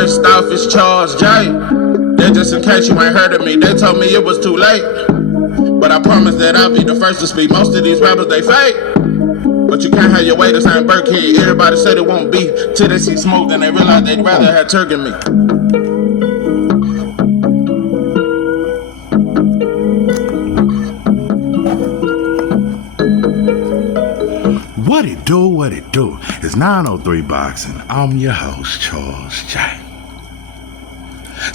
First off, it's Charles J. That just in case you ain't heard of me, they told me it was too late. But I promise that I'll be the first to speak. Most of these rappers, they fake. But you can't have your way to St. Burkhead. Everybody said it won't be till they see smoke, then they realize they'd rather have turkey than me. What it do, what it do. It's 903 Boxing. I'm your host, Charles J.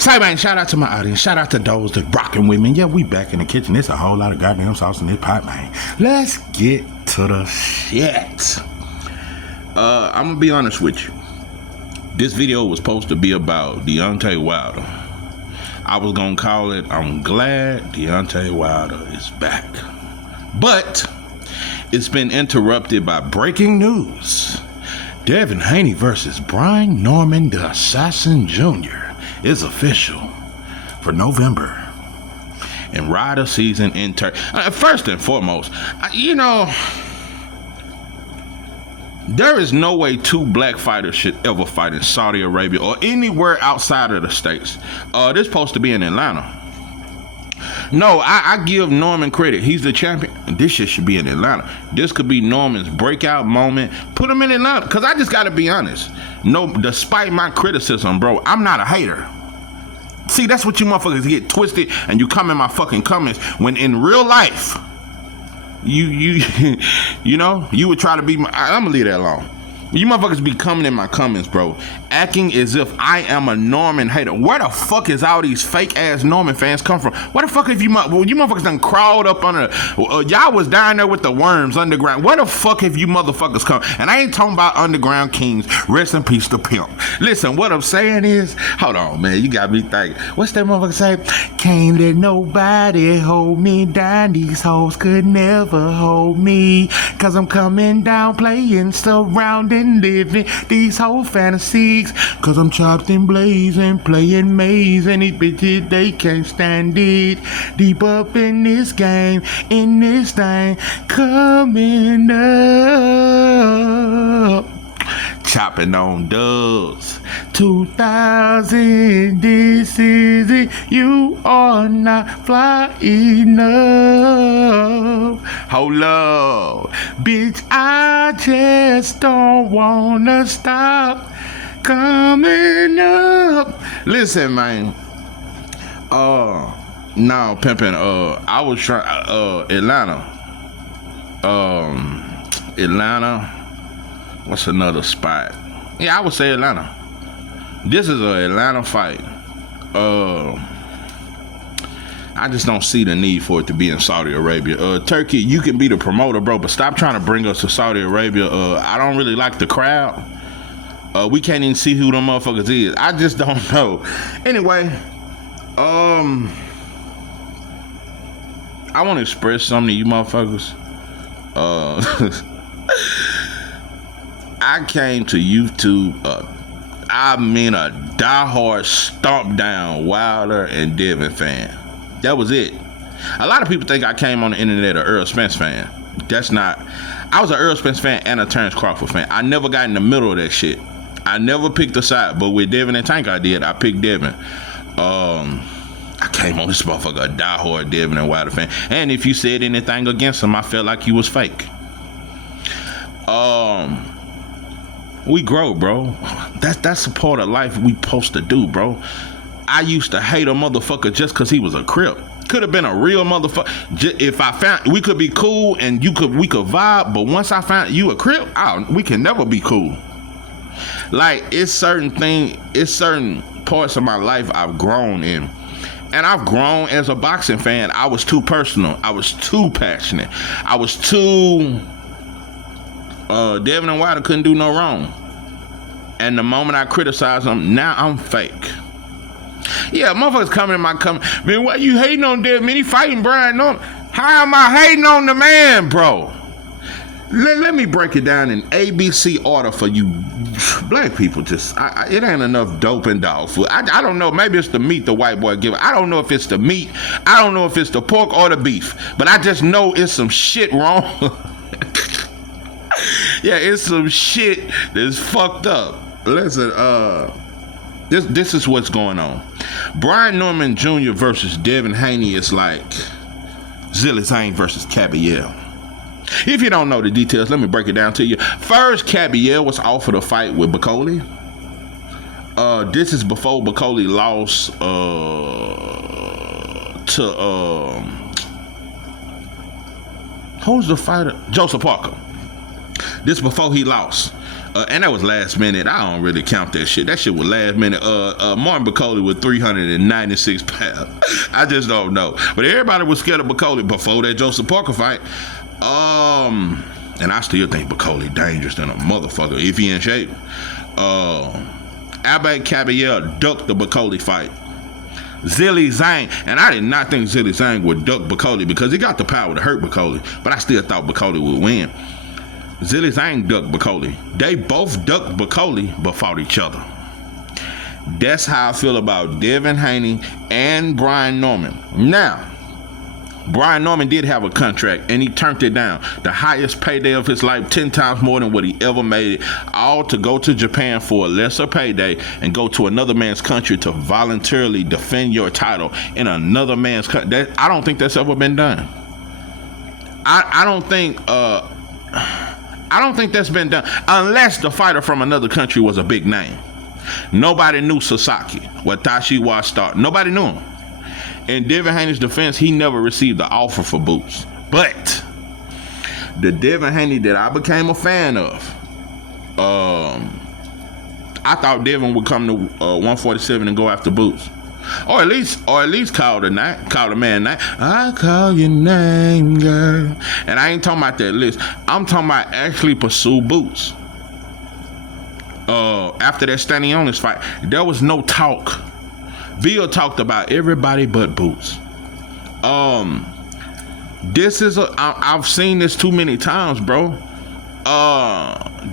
Say, man, shout out to my audience. Shout out to those that rocking with me. Yeah, we back in the kitchen. There's a whole lot of goddamn sauce in this pot, man. Let's get to the shit. I'm gonna be honest with you. This video was supposed to be about Deontay Wilder. I was gonna call it, I'm glad Deontay Wilder is back. But it's been interrupted by breaking news. Devin Haney versus Brian Norman, the Assassin Jr. is official for November. And Rydah season in Turkey. First and foremost, there is no way two black fighters should ever fight in Saudi Arabia or anywhere outside of the States. This is supposed to be in Atlanta. No, I give Norman credit. He's the champion. This shit should be in Atlanta. This could be Norman's breakout moment. Put him in Atlanta. Because I just got to be honest. No, despite my criticism, bro, I'm not a hater. See, that's what you motherfuckers get twisted and you come in my fucking comments when in real life, you would try to be I'm going to leave that alone. You motherfuckers be coming in my comments, bro, acting as if I am a Norman hater. Where the fuck is all these fake ass Norman fans come from? Where the fuck have you motherfuckers done crawled up under? Y'all was down there with the worms underground. Where the fuck have you motherfuckers come? And I ain't talking about underground kings. Rest in peace to Pimp. Listen, what I'm saying is, hold on, man, you got me thinking. What's that motherfucker say? Can't let nobody hold me down. These hoes could never hold me. Cause I'm coming down, playing, surrounding, living these whole fantasies. Cause I'm chopped and blazing, playing maze, and these bitches, they can't stand it. Deep up in this game, in this thing, coming up. Chopping on dubs. 2000, this is it. You are not fly enough. Hold up. Bitch, I just don't wanna stop coming up. Listen, man. No, pimping. I was trying, Atlanta. What's another spot? Yeah, I would say Atlanta. This is an Atlanta fight. I just don't see the need for it to be in Saudi Arabia. Turkey, you can be the promoter, bro, but stop trying to bring us to Saudi Arabia. I don't really like the crowd. We can't even see who them motherfuckers is. I just don't know. Anyway, I want to express something to you motherfuckers. I came to YouTube, a diehard stomp down Wilder and Devin fan. That was it. A lot of people think I came on the internet an Earl Spence fan. That's not. I was an Earl Spence fan and a Terrence Crawford fan. I never got in the middle of that shit. I never picked a side, but with Devin and Tank I did. I picked Devin. I came on this motherfucker a diehard Devin and Wilder fan. And if you said anything against him, I felt like you was fake. We grow, bro. That's a part of life we supposed to do, bro. I used to hate a motherfucker just because he was a Crip. Could have been a real motherfucker. If I found we could be cool and we could vibe, but once I found you a Crip, we can never be cool. Like it's certain parts of my life I've grown in. And I've grown as a boxing fan. I was too personal. I was too passionate. I was too Devin and Wilder couldn't do no wrong. And the moment I criticize them, now I'm fake. Yeah, motherfuckers coming in my comment. Man, why you hating on Devin? Man, he fighting Brian Norman. How am I hating on the man, bro? Let me break it down in ABC order for you black people. It ain't enough dope and dog food. I don't know. Maybe it's the meat the white boy give. I don't know if it's the meat. I don't know if it's the pork or the beef. But I just know it's some shit wrong. Yeah, it's some shit that's fucked up. Listen, This is what's going on. Brian Norman Jr. versus Devin Haney is like Zilly Zane versus Cabiel. If you don't know the details, let me break it down to you. First, Cabiel was offered a fight with Bacoli. This is before Bacoli lost to who's the fighter? Joseph Parker. This before he lost. And that was last minute. I don't really count that shit. That shit was last minute. Martin Bacoli with 396 pounds. I just don't know. But everybody was scared of Bacoli before that Joseph Parker fight. And I still think Bacoli dangerous than a motherfucker if he in shape. Abad Cabiel ducked the Bacoli fight. Zilly Zane, and I did not think Zilly Zane would duck Bacoli because he got the power to hurt Bacoli, but I still thought Bacoli would win. Zilly Zane ducked Bacoli. They both ducked Bacoli but fought each other. That's how I feel about Devin Haney and Brian Norman. Now, Brian Norman did have a contract and he turned it down. The highest payday of his life, 10 times more than what he ever made it, all to go to Japan for a lesser payday and go to another man's country to voluntarily defend your title in another man's country. I don't think that's ever been done. I don't think that's been done unless the fighter from another country was a big name. Nobody knew Sasaki, Watashi Washita. Nobody knew him. In Devin Haney's defense, he never received the offer for boots. But the Devin Haney that I became a fan of, I thought Devin would come to 147 and go after boots. Or at least call the man night. I call your name, girl. And I ain't talking about that list. I'm talking about actually pursue boots. After that standing on this fight, there was no talk. Bill talked about everybody but Boots. This is I've seen this too many times, bro.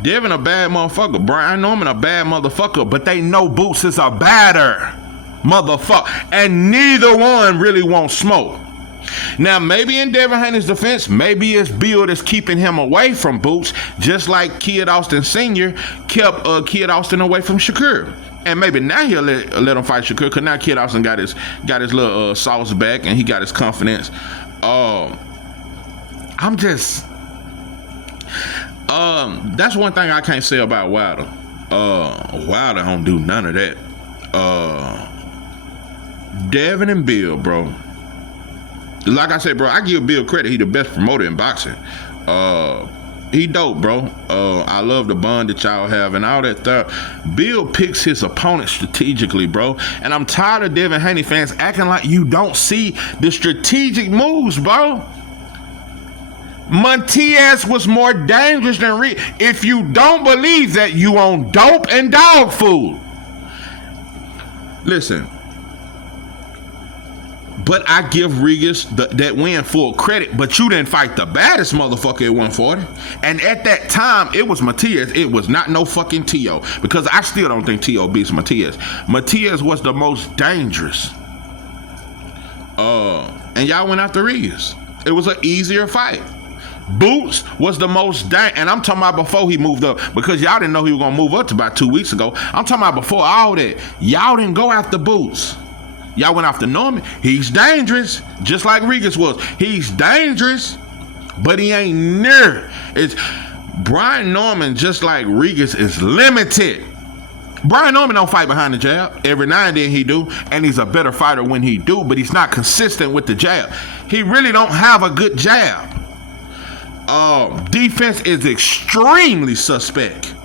Devin a bad motherfucker. Brian Norman a bad motherfucker, but they know Boots is a badder motherfucker, and neither one really wants smoke. Now, maybe in Devin Haney's defense, maybe it's Bill that's keeping him away from Boots, just like Kid Austin Sr. kept Kid Austin away from Shakur. And maybe now he'll let him fight Shakur, because now Kid Austin got his little sauce back and he got his confidence. That's one thing I can't say about Wilder. Wilder don't do none of that. Devin and Bill, bro. Like I said, bro, I give Bill credit. He the best promoter in boxing. He dope, bro. I love the bond that y'all have and all that stuff. Bill picks his opponent strategically, bro. And I'm tired of Devin Haney fans acting like you don't see the strategic moves, bro. Montiel was more dangerous than Reed. If you don't believe that, you on dope and dog food. Listen. But I give Regis that win full credit, but you didn't fight the baddest motherfucker at 140. And at that time, it was Matias. It was not no fucking T.O. Because I still don't think T.O. beats Matias. Matias was the most dangerous. And y'all went after Regis. It was an easier fight. Boots was the most and I'm talking about before he moved up, because y'all didn't know he was going to move up to about 2 weeks ago. I'm talking about before all that. Y'all didn't go after Boots. Y'all went after Norman. He's dangerous, just like Regis was. He's dangerous, but he ain't near. It's Brian Norman, just like Regis, is limited. Brian Norman don't fight behind the jab. Every now and then he do, and he's a better fighter when he do, but he's not consistent with the jab. He really don't have a good jab. Defense is extremely suspect.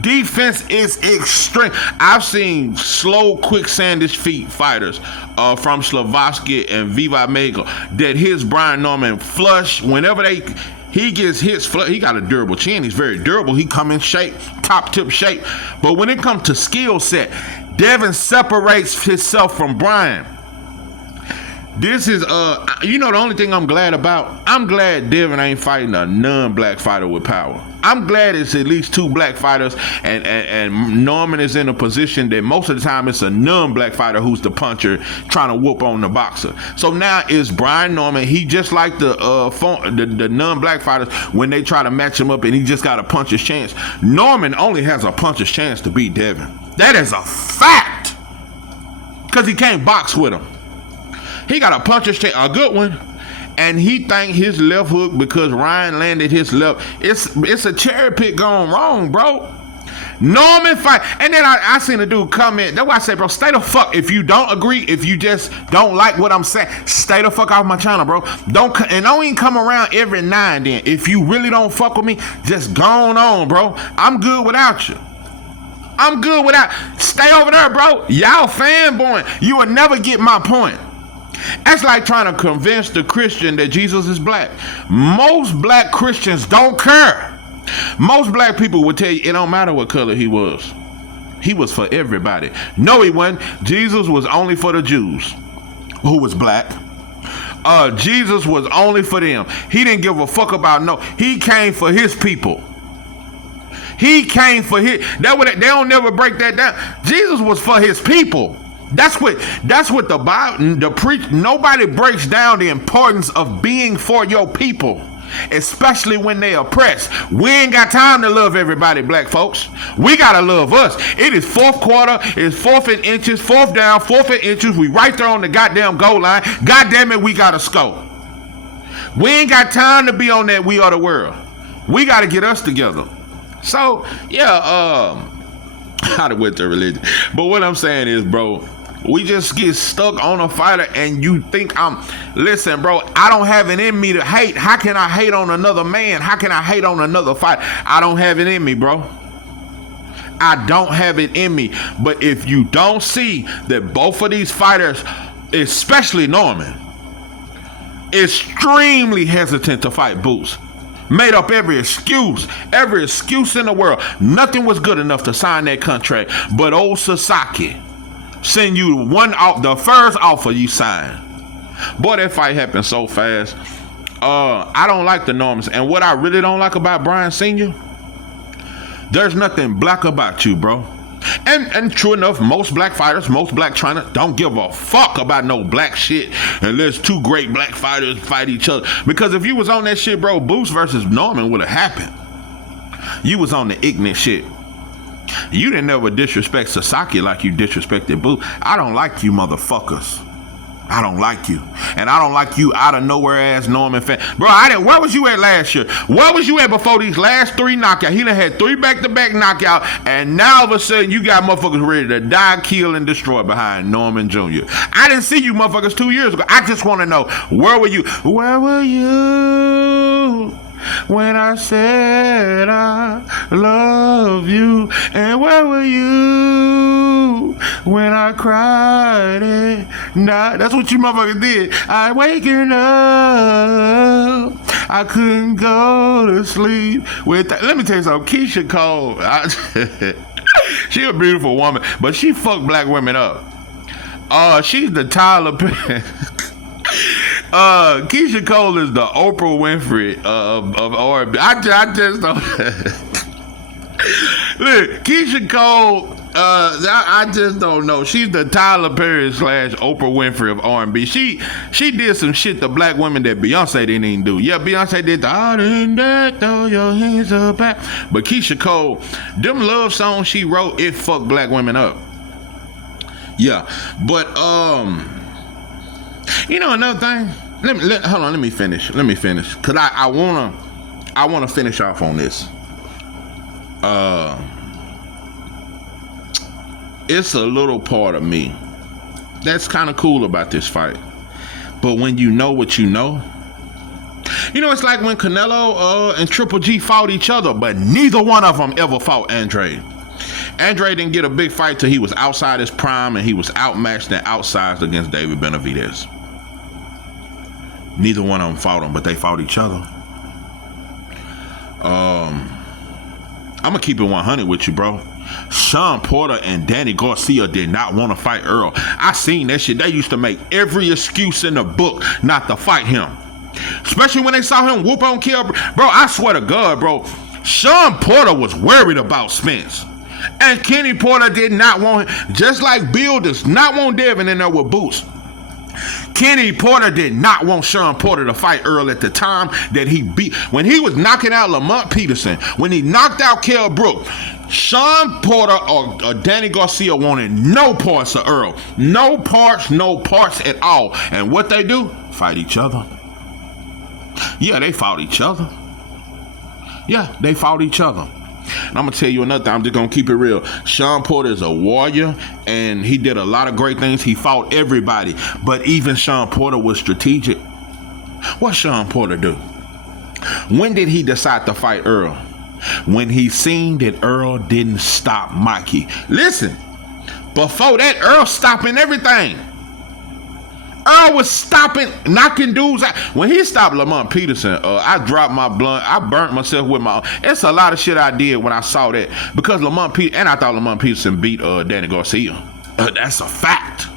Defense is extreme. I've seen slow, quick sandwich feet fighters from Slovakia and Viva Mego that hits Brian Norman flush whenever he gets hits flush. He got a durable chin. He's very durable. He come in shape, top tip shape. But when it comes to skill set, Devin separates himself from Brian. This is you know, the only thing I'm glad about, I'm glad Devin ain't fighting a non-black fighter with power. I'm glad it's at least 2 black fighters, and Norman is in a position that most of the time it's a non-black fighter who's the puncher trying to whoop on the boxer. So now it's Brian Norman. He just like the non-black fighters when they try to match him up, and he just got a puncher's chance. Norman only has a puncher's chance to beat Devin. That is a fact, because he can't box with him. He got a puncher's chance, a good one. And he think his left hook, because Ryan landed his left, it's a cherry pick gone wrong, bro. Norman fight. And then I seen a dude comment. That's why I say, bro, stay the fuck. If you don't agree, if you just don't like what I'm saying, stay the fuck off my channel, bro. Don't even come around every now and then. If you really don't fuck with me, just go on, bro. I'm good without you. I'm good without. Stay over there, bro. Y'all fanboying. You will never get my point. That's like trying to convince the Christian that Jesus is black. Most black Christians don't care. Most black people would tell you it don't matter what color he was. He was for everybody. No, he wasn't. Jesus was only for the Jews who was black. Jesus was only for them. He didn't give a fuck about no. He came for his people. He came for his. They don't never break that down. Jesus was for his people. That's what the Bible, the preach. Nobody breaks down the importance of being for your people, especially when they oppressed. We ain't got time to love everybody, black folks. We gotta love us. It is fourth quarter. It's 4th and inches. 4th down. 4th and inches. We right there on the goddamn goal line. God damn it, we gotta score. We ain't got time to be on that We Are the World. We gotta get us together. So yeah, I done went to religion, but what I'm saying is, bro. We just get stuck on a fighter, and you think listen, bro, I don't have it in me to hate. How can I hate on another man? How can I hate on another fight? I don't have it in me, bro. I don't have it in me. But if you don't see that both of these fighters, especially Norman, extremely hesitant to fight Boots, made up every excuse in the world. Nothing was good enough to sign that contract, but old Sasaki send you the first offer you signed. Boy, that fight happened so fast. I don't like the Normans. And what I really don't like about Brian Sr., there's nothing black about you, bro. And true enough, most black fighters, most black trainers don't give a fuck about no black shit unless 2 great black fighters fight each other. Because if you was on that shit, bro, Boots versus Norman would have happened. You was on the ignorant shit. You didn't ever disrespect Sasaki like you disrespected Boo. I don't like you motherfuckers. I don't like you. And I don't like you out of nowhere ass Norman fan. Bro, where was you at last year? Where was you at before these last 3 knockouts? He done had 3 back-to-back knockouts, and now all of a sudden you got motherfuckers ready to die, kill, and destroy behind Norman Jr. I didn't see you motherfuckers 2 years ago. I just want to know, where were you? Where were you when I said I love you? And where were you when I cried it? Nah, that's what you motherfuckers did. I waking up, I couldn't go to sleep with that. Let me tell you something. Keisha Cole, she a beautiful woman, but she fucked black women up. She's the Tyler Perry. Keisha Cole is the Oprah Winfrey of R&B. I just don't. Look, Keisha Cole, I just don't know. She's the Tyler Perry / Oprah Winfrey of R&B. She did some shit to black women that Beyonce didn't even do. Yeah, Beyonce did the I didn't dare throw your hands up back. But Keisha Cole, them love songs she wrote, it fucked black women up. Yeah, but you know another thing. Hold on. Let me finish. Cause I wanna finish off on this. It's a little part of me that's kind of cool about this fight. But when you know what you know, it's like when Canelo and Triple G fought each other, but neither one of them ever fought Andre. Andre didn't get a big fight till he was outside his prime, and he was outmatched and outsized against David Benavidez. Neither one of them fought him, but they fought each other. I'm gonna keep it 100 with you, bro. Sean Porter and Danny Garcia did not want to fight Earl. I seen that shit. They used to make every excuse in the book not to fight him. Especially when they saw him whoop on Kell. Bro, I swear to God, bro. Sean Porter was worried about Spence. And Kenny Porter did not want him. Just like Bill does not want Devin in there with Boots. Kenny Porter did not want Sean Porter to fight Earl at the time that he beat. When he was knocking out Lamont Peterson, when he knocked out Kell Brook, Sean Porter or Danny Garcia wanted no parts of Earl. No parts at all. And what they do? Fight each other. Yeah, they fought each other. And I'm going to tell you another thing. I'm just going to keep it real. Sean Porter is a warrior, and he did a lot of great things. He fought everybody. But even Sean Porter was strategic. What Sean Porter do? When did he decide to fight Earl? When he seen that Earl didn't stop Mikey. Listen, before that, Earl stopping everything. Earl was stopping, knocking dudes out. When he stopped Lamont Peterson, I dropped my blunt. I burnt myself with my. It's a lot of shit I did when I saw that because and I thought Lamont Peterson beat Danny Garcia. That's a fact.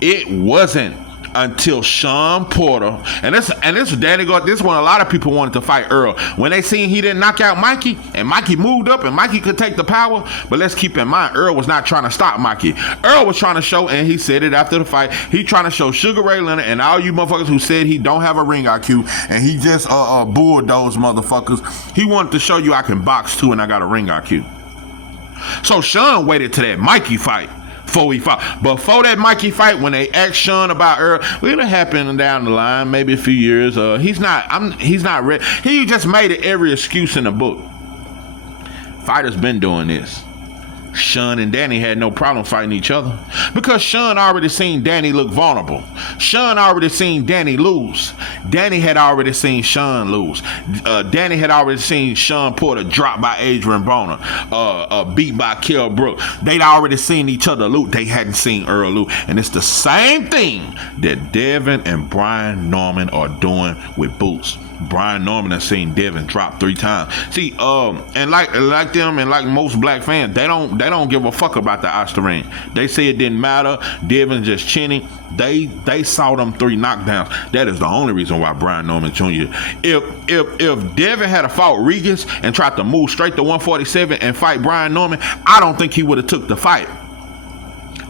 It wasn't until Sean Porter and this Danny Garcia. This one a lot of people wanted to fight Earl when they seen he didn't knock out Mikey and Mikey moved up and Mikey could take the power. But let's keep in mind, Earl was not trying to stop Mikey. Earl was trying to show, and he said it after the fight, he trying to show Sugar Ray Leonard and all you motherfuckers who said he don't have a ring IQ and he just bulldoze motherfuckers. He wanted to show you I can box too and I got a ring IQ. So Sean waited to that Mikey fight before he fought. Before that Mikey fight, when they asked Sean about Earl, it'll happen down the line, maybe a few years. He's not ready. He just made it every excuse in the book. Fighters been doing this. Sean and Danny had no problem fighting each other because Sean already seen Danny look vulnerable. Sean already seen Danny lose. Danny had already seen Sean lose. Danny had already seen Sean Porter drop by Adrian Broner, beat by Kell Brook. They'd already seen each other lose. They hadn't seen Earl lose. And it's the same thing that Devin and Brian Norman are doing with Boots. Brian Norman has seen Devin drop 3 times. See, and like them and like most black fans, they don't give a fuck about the Osterine. They say it didn't matter. Devin just chinning. They saw them 3 knockdowns. That is the only reason why Brian Norman Jr. If Devin had fought Regis and tried to move straight to 147 and fight Brian Norman, I don't think he would have took the fight.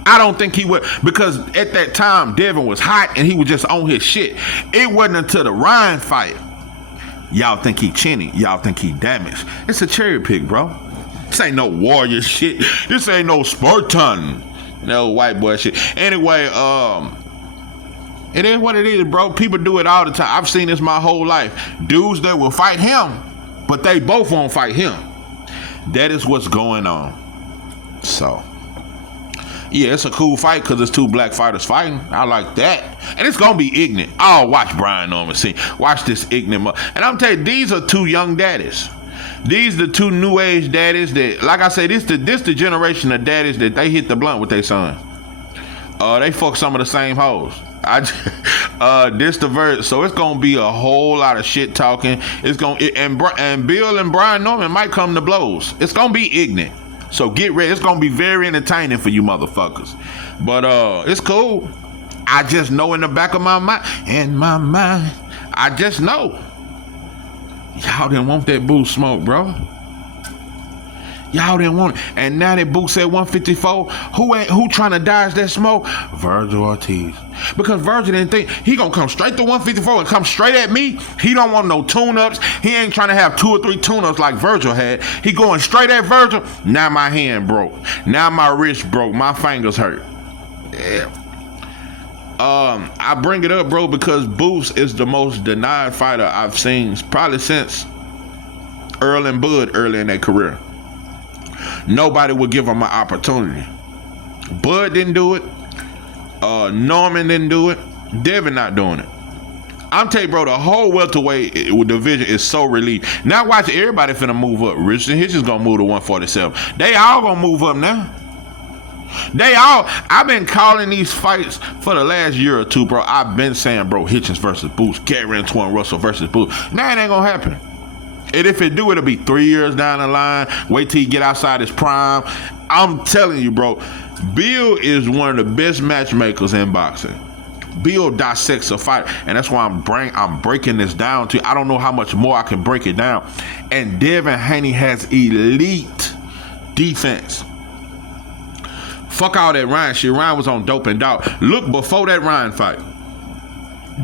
I don't think he would, because at that time Devin was hot and he was just on his shit. It wasn't until the Ryan fight. Y'all think he chinny. Y'all think he damaged. It's a cherry pick, bro. This ain't no warrior shit. This ain't no Spartan. No white boy shit. Anyway, it is what it is, bro. People do it all the time. I've seen this my whole life. Dudes that will fight him, but they both won't fight him. That is what's going on. So, yeah, it's a cool fight because it's 2 black fighters fighting. I like that. And it's going to be ignorant. Oh, watch Brian Norman see. Watch this ignorant. And I'm telling you, these are 2 young daddies. These are 2 new age daddies that, like I say, this the generation of daddies that they hit the blunt with their son. They fuck some of the same hoes. This the verse. So it's gonna be a whole lot of shit talking. And Bill and Brian Norman might come to blows. It's gonna be ignorant. So get ready. It's gonna be very entertaining for you motherfuckers. But it's cool. I just know in the back of my mind, I just know. Y'all didn't want that boo smoke, bro. Y'all didn't want it. And now that Boo said 154, who trying to dodge that smoke? Virgil Ortiz. Because Virgil didn't think he gonna come straight to 154 and come straight at me. He don't want no tune-ups. He ain't trying to have 2 or 3 tune-ups like Virgil had. He going straight at Virgil. Now my hand broke. Now my wrist broke. My fingers hurt. Yeah. I bring it up, bro, because Boots is the most denied fighter I've seen probably since Earl and Bud early in their career. Nobody would give him an opportunity. Bud didn't do it. Norman didn't do it. Devin not doing it. I'm telling you, bro, the whole welterweight division is so relieved. Now watch everybody finna move up. Richardson Hitchens gonna move to 147. They all gonna move up now. I've been calling these fights for the last year or 2, bro. I've been saying, bro, Hitchens versus Boots, Gary Antoine Russell versus Boots. Now it ain't gonna happen. And if it do, it'll be 3 years down the line. Wait till he get outside his prime. I'm telling you, bro, Bill is one of the best matchmakers in boxing. Bill dissects a fight, and that's why I'm breaking this down to you. I don't know how much more I can break it down. And Devin Haney has elite defense. Fuck all that Ryan shit. Ryan was on dope and dog. Look, before that Ryan fight,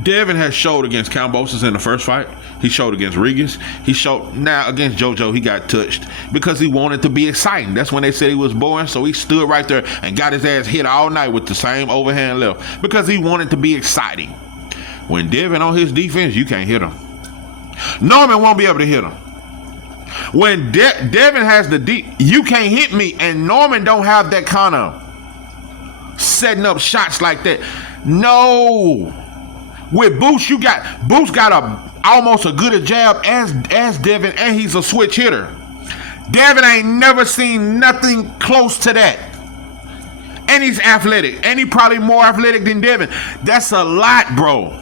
Devin has showed against Kambosos in the first fight. He showed against Regis. He showed now against JoJo. He got touched because he wanted to be exciting. That's when they said he was boring. So he stood right there and got his ass hit all night with the same overhand left because he wanted to be exciting. When Devin on his defense, you can't hit him. Norman won't be able to hit him. When Devin has the deep, you can't hit me, and Norman don't have that kind of setting up shots like that. No. With Boost, Boost got almost a good a jab as Devin, and he's a switch hitter. Devin ain't never seen nothing close to that. And he's athletic, and he probably more athletic than Devin. That's a lot, bro.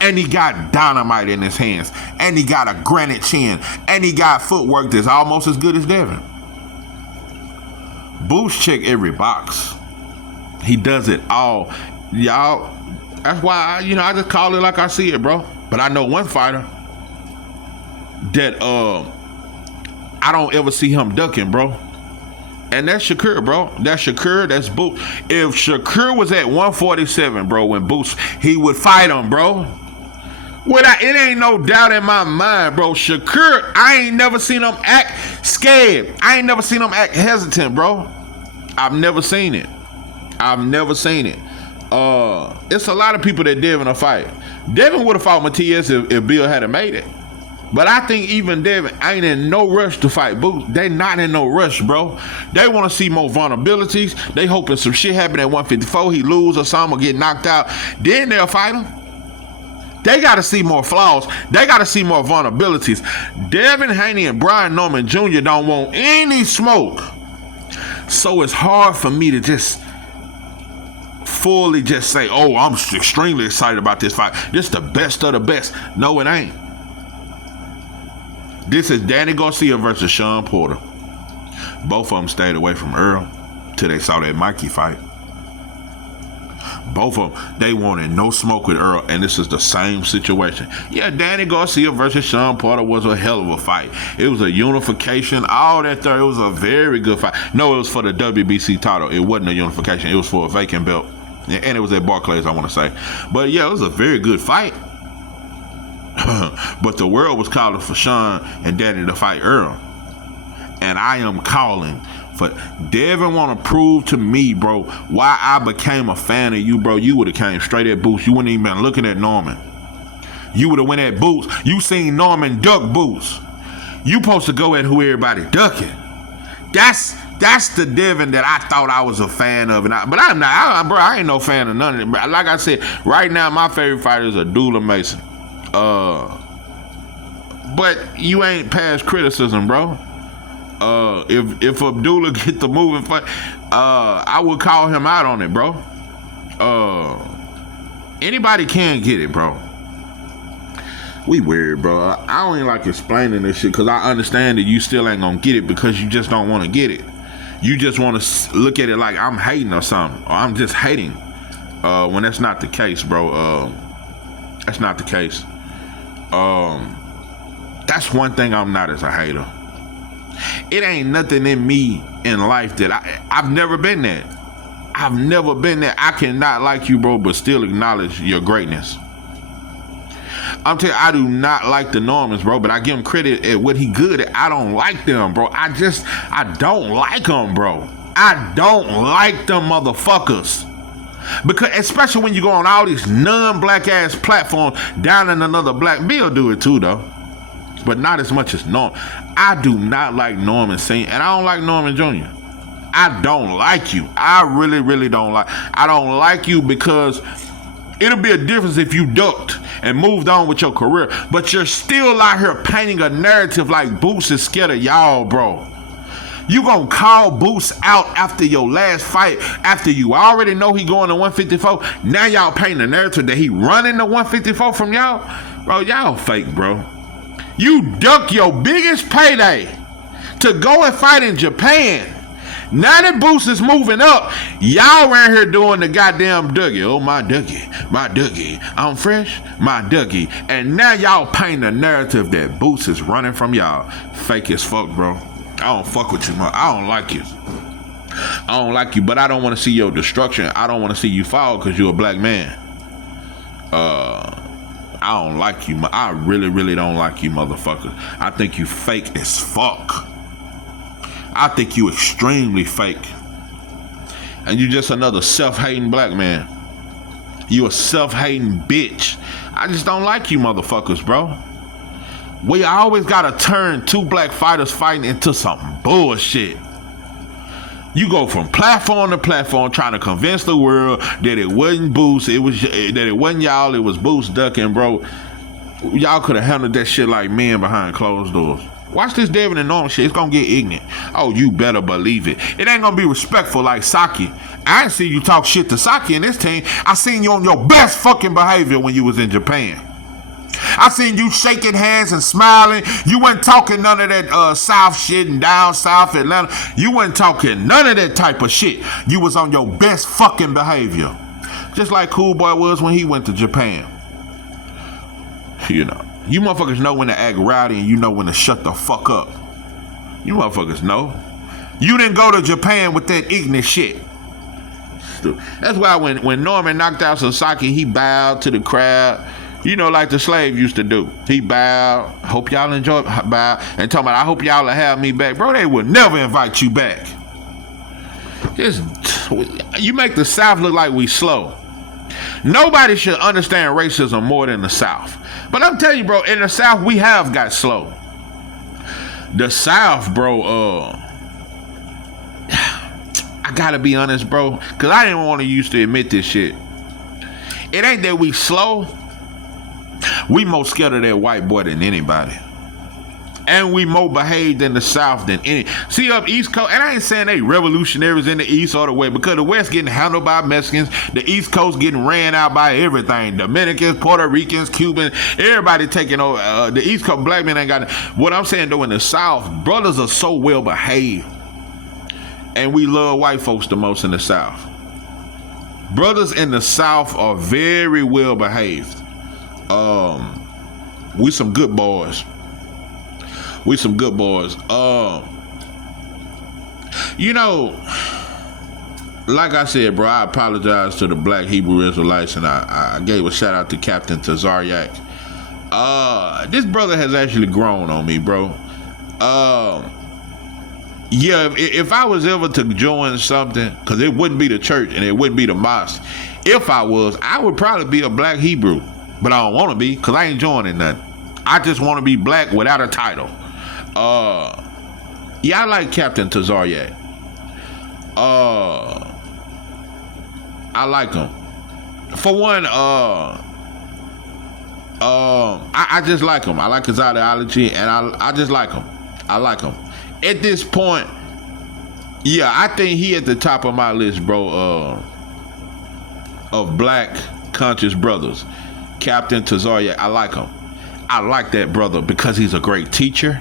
And he got dynamite in his hands, and he got a granite chin, and he got footwork that's almost as good as Devin. Boost check every box. He does it all, y'all. That's why I just call it like I see it, bro. But I know one fighter that I don't ever see him ducking, bro. And that's Shakur, bro. That's Shakur. That's Boost. If Shakur was at 147, bro, when Boost, he would fight him, bro. It ain't no doubt in my mind, bro. Shakur, I ain't never seen him act scared. I ain't never seen him act hesitant, bro. I've never seen it. It's a lot of people that Devin will fight. Devin would have fought Matias if Bill hadn't made it. But I think even Devin ain't in no rush to fight Boost. They not in no rush, bro. They want to see more vulnerabilities. They hoping some shit happen at 154. He lose or something or get knocked out. Then they'll fight him. They got to see more flaws. They got to see more vulnerabilities. Devin Haney and Brian Norman Jr. don't want any smoke. So it's hard for me to just fully just say, oh, I'm extremely excited about this fight. This is the best of the best. No, it ain't. This is Danny Garcia versus Sean Porter. Both of them stayed away from Earl till they saw that Mikey fight. Both of them, they wanted no smoke with Earl, and this is the same situation. Yeah, Danny Garcia versus Sean Porter was a hell of a fight. It was a unification, all that there. It was a very good fight. No, it was for the WBC title. It wasn't a unification. It was for a vacant belt. And it was at Barclays, I want to say. But yeah, it was a very good fight. But the world was calling for Sean and Danny to fight Earl. And I am calling for Devin want to prove to me, bro, why I became a fan of you, bro. You would have came straight at Boost. You wouldn't even been looking at Norman. You would have went at Boost. You seen Norman duck Boost. You supposed to go at who everybody ducking. That's the Devin that I thought I was a fan of, but I'm not, bro. I ain't no fan of none of it. Like I said, right now my favorite fighter is Abdullah Mason. But you ain't past criticism, bro. If Abdullah get the moving fight, I would call him out on it, bro. Anybody can get it, bro. We weird, bro. I don't even like explaining this shit because I understand that you still ain't gonna get it because you just don't want to get it. You just want to look at it like I'm hating or something, or I'm just hating. When that's not the case, bro. That's not the case. That's one thing I'm not as a hater. It ain't nothing in me in life that I've never been that. I've never been that. I cannot like you, bro, but still acknowledge your greatness. I'm telling you, I do not like the Normans, bro, but I give him credit at what he good at. I don't like them, bro. I don't like them, bro. I don't like them motherfuckers. Because especially when you go on all these non-black ass platforms down in another black, Bill do it too, though. But not as much as Norman. I do not like Norman Sr. and I don't like Norman Jr. I don't like you. I really, really don't like. I don't like you because it'll be a difference if you ducked and moved on with your career, but you're still out here painting a narrative like Boost is scared of y'all, bro. You gonna call Boost out after your last fight, after you already know he going to 154. Now y'all painting a narrative that he running to 154 from y'all, bro. Y'all fake, bro. You duck your biggest payday to go and fight in Japan. Now that Boots is moving up, y'all around here doing the goddamn Dougie. Oh, my Dougie. I'm fresh, my Dougie. And now y'all paint a narrative that Boots is running from y'all. Fake as fuck, bro. I don't fuck with you, man. I don't like you. But I don't want to see your destruction. I don't want to see you fall because you're a black man. I don't like you. I really don't like you, motherfuckers. I think you fake as fuck. I think you extremely fake. And you just another self-hating black man. You a self-hating bitch. I just don't like you motherfuckers, bro. We always gotta turn two black fighters fighting into some bullshit. You go from platform to platform trying to convince the world that it wasn't Boost, that it wasn't y'all, it was Boost ducking, bro. Y'all could have handled that shit like men behind closed doors. Watch this Devin and Norm shit. It's gonna get ignorant. Oh, you better believe it. It ain't gonna be respectful like Saki. I ain't seen you talk shit to Saki in this team. I seen you on your best fucking behavior when you was in Japan. I seen you shaking hands and smiling. You wasn't talking none of that South shit and down South Atlanta. You wasn't talking none of that type of shit. You was on your best fucking behavior. Just like Cool Boy was when he went to Japan. You know. You motherfuckers know when to act rowdy and you know when to shut the fuck up. You motherfuckers know. You didn't go to Japan with that ignorant shit. That's why when Norman knocked out Sasaki, he bowed to the crowd. You know, like the slave used to do. He bowed. Hope y'all enjoy bow. And talking about, I hope y'all will have me back. Bro, they would never invite you back. You make the South look like we slow. Nobody should understand racism more than the South. But I'm telling you, bro, in the South, we have got slow. The South, bro, I gotta be honest, bro, because I didn't want to used to admit this shit. It ain't that we slow. We more scared of that white boy than anybody. And we more behaved in the South than any. See, up East Coast, and I ain't saying they revolutionaries in the East or the West, because the West getting handled by Mexicans, the East Coast getting ran out by everything. Dominicans, Puerto Ricans, Cubans, everybody taking over. The East Coast black men ain't got. What I'm saying though, in the South, brothers are so well behaved, and we love white folks the most in the South. Brothers in the South are very well behaved. We some good boys. We some good boys. You know, like I said, bro, I apologize to the black Hebrew Israelites, and I gave a shout out to Captain Tazaryak. This brother has actually grown on me, bro. Yeah, if I was ever to join something, because it wouldn't be the church and it wouldn't be the mosque. If I was, I would probably be a black Hebrew, but I don't want to be, because I ain't joining nothing. I just want to be black without a title. Yeah, I like Captain Tazaryak. I like him. For one, I just like him. I like his ideology, and I just like him. I like him. At this point, yeah, I think he at the top of my list, bro, of black conscious brothers. Captain Tazaryak, I like him. I like that brother because he's a great teacher.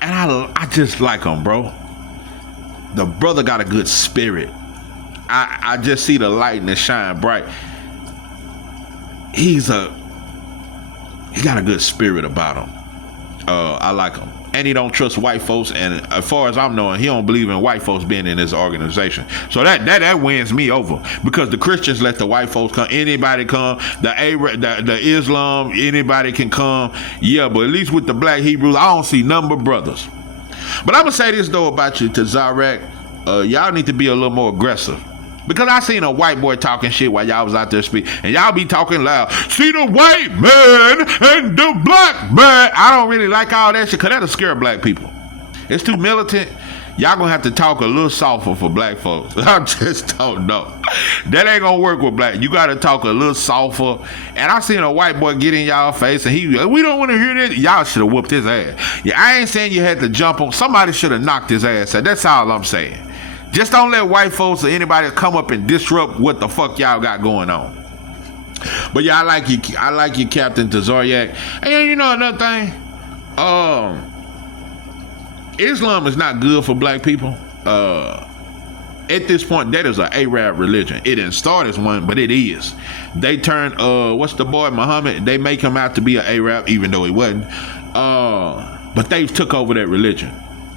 And I just like him, bro. The brother got a good spirit. I just see the light and it shine bright. He got a good spirit about him. I like him. And he don't trust white folks, and as far as I'm knowing, he don't believe in white folks being in his organization. So that wins me over, because the Christians let the white folks come, anybody come, the Islam, anybody can come. Yeah, but at least with the black Hebrews, I don't see none but brothers. But I'm gonna say this though about you, Tazaryak, y'all need to be a little more aggressive. Because I seen a white boy talking shit while y'all was out there speaking, and y'all be talking loud. See the white man and the black man. I don't really like all that shit, because that'll scare black people. It's too militant. Y'all gonna have to talk a little softer for black folks. I just don't know. That ain't gonna work with black. You gotta talk a little softer. And I seen a white boy get in y'all face, and we don't want to hear that. Y'all should have whooped his ass. Yeah, I ain't saying you had to jump on. Somebody should have knocked his ass out. That's all I'm saying. Just don't let white folks or anybody come up and disrupt what the fuck y'all got going on. But yeah, I like you, Captain Tazariak. And you know another thing? Islam is not good for black people. At this point, that is an Arab religion. It didn't start as one, but it is. They turned what's the boy Muhammad? They make him out to be an Arab, even though he wasn't. But they took over that religion.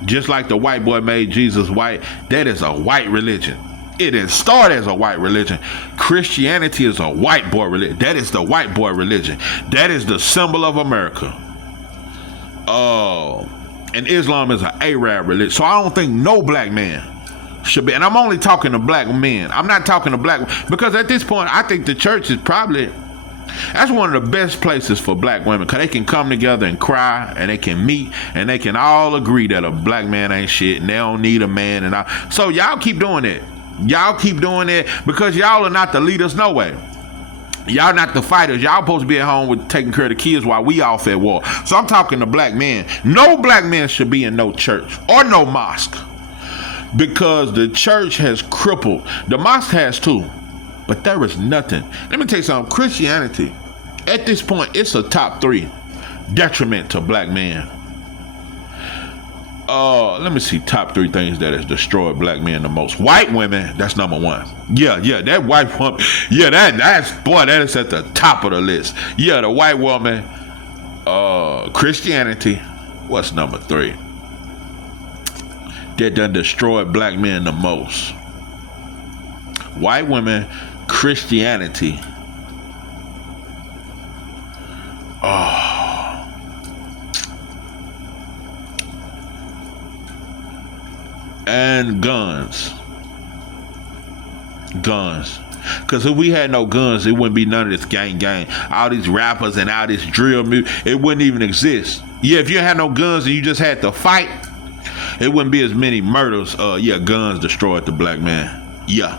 Just like the white boy made Jesus white, that is a white religion. It didn't start as a white religion. Christianity is a white boy religion. That is the white boy religion. That is the symbol of America. And Islam is an Arab religion. So I don't think no black man should be, and I'm only talking to black men. I'm not talking to black, because at this point, I think the church is probably, that's one of the best places for black women, because they can come together and cry, and they can meet, and they can all agree that a black man ain't shit, and they don't need a man, and all. So y'all keep doing it. Y'all keep doing it, because y'all are not the leaders, no way. Y'all not the fighters. Y'all supposed to be at home with taking care of the kids while we off at war. So I'm talking to black men. No black men should be in no church or no mosque, because the church has crippled. The mosque has too, but there is nothing. Let me tell you something. Christianity, at this point, it's a top 3 detriment to black men. Let me see, top 3 things that has destroyed black men the most. White women, that's number 1. Yeah, that white woman. Yeah, that is at the top of the list. Yeah, the white woman. Christianity. What's number 3? That done destroyed black men the most. White women, Christianity. And guns. Because if we had no guns, it wouldn't be none of this gang. All these rappers and all this drill music, it wouldn't even exist. Yeah, if you had no guns and you just had to fight, it wouldn't be as many murders. Guns destroyed the black man. Yeah.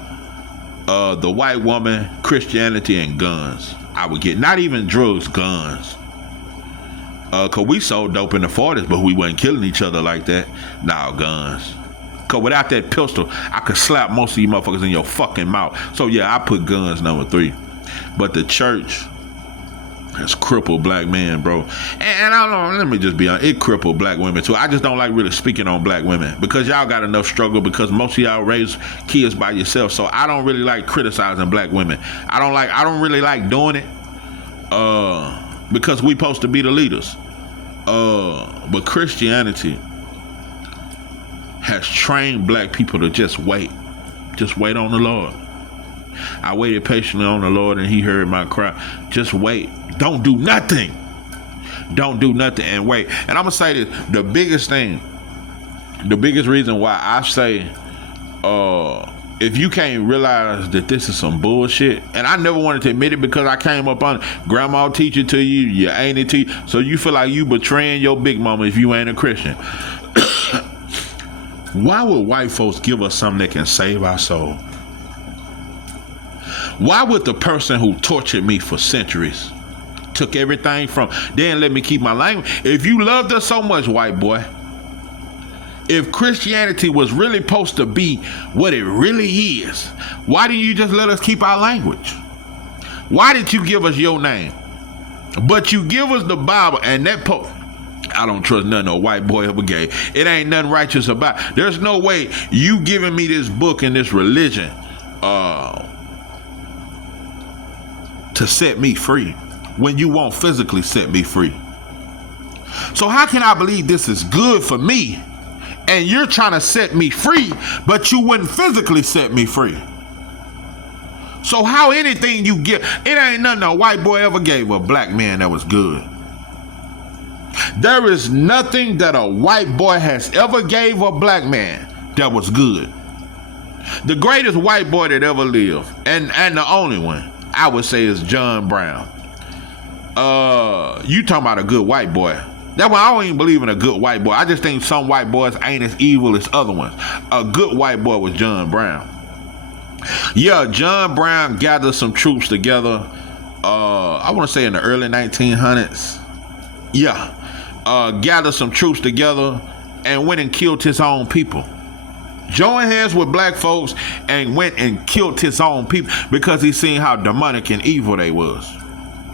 The white woman, Christianity, and guns. I would get, not even drugs, guns. Cause we sold dope in the 40s, but we wasn't killing each other like that. Nah, guns. Cause without that pistol, I could slap most of you motherfuckers in your fucking mouth. So yeah, I put guns number 3. But the church has crippled black men, bro. And I don't know, let me just be honest, it crippled black women too. I just don't like really speaking on black women, because y'all got enough struggle, because most of y'all raise kids by yourself. So I don't really like criticizing black women. I don't really like doing it. Because we supposed to be the leaders. But Christianity has trained black people to just wait on the Lord. I waited patiently on the Lord, and he heard my cry. Just wait. Don't do nothing and wait. And I'm gonna say this, the biggest reason why I say if you can't realize that this is some bullshit, and I never wanted to admit it because I came up on it. Grandma teach it to you, your auntie teach, so you feel like you betraying your big mama if you ain't a Christian. Why would white folks give us something that can save our soul? Why would the person who tortured me for centuries, took everything from, didn't let me keep my language? If you loved us so much, white boy, if Christianity was really supposed to be what it really is, why didn't you just let us keep our language? Why did you give us your name? But you give us the Bible, and that I don't trust nothing a white boy ever gave. It ain't nothing righteous about it. There's no way you giving me this book and this religion to set me free when you won't physically set me free. So how can I believe this is good for me and you're trying to set me free, but you wouldn't physically set me free? So how anything you get, it ain't nothing a white boy ever gave a black man that was good. There is nothing that a white boy has ever gave a black man that was good. The greatest white boy that ever lived, and the only one, I would say, is John Brown. You talking about a good white boy. That's why I don't even believe in a good white boy. I just think some white boys ain't as evil as other ones. A good white boy was John Brown. Yeah, John Brown gathered some troops together, I want to say in the early 1900s. Yeah. Gathered some troops together and went and killed his own people. Joined hands with black folks and went and killed his own people because he seen how demonic and evil they was.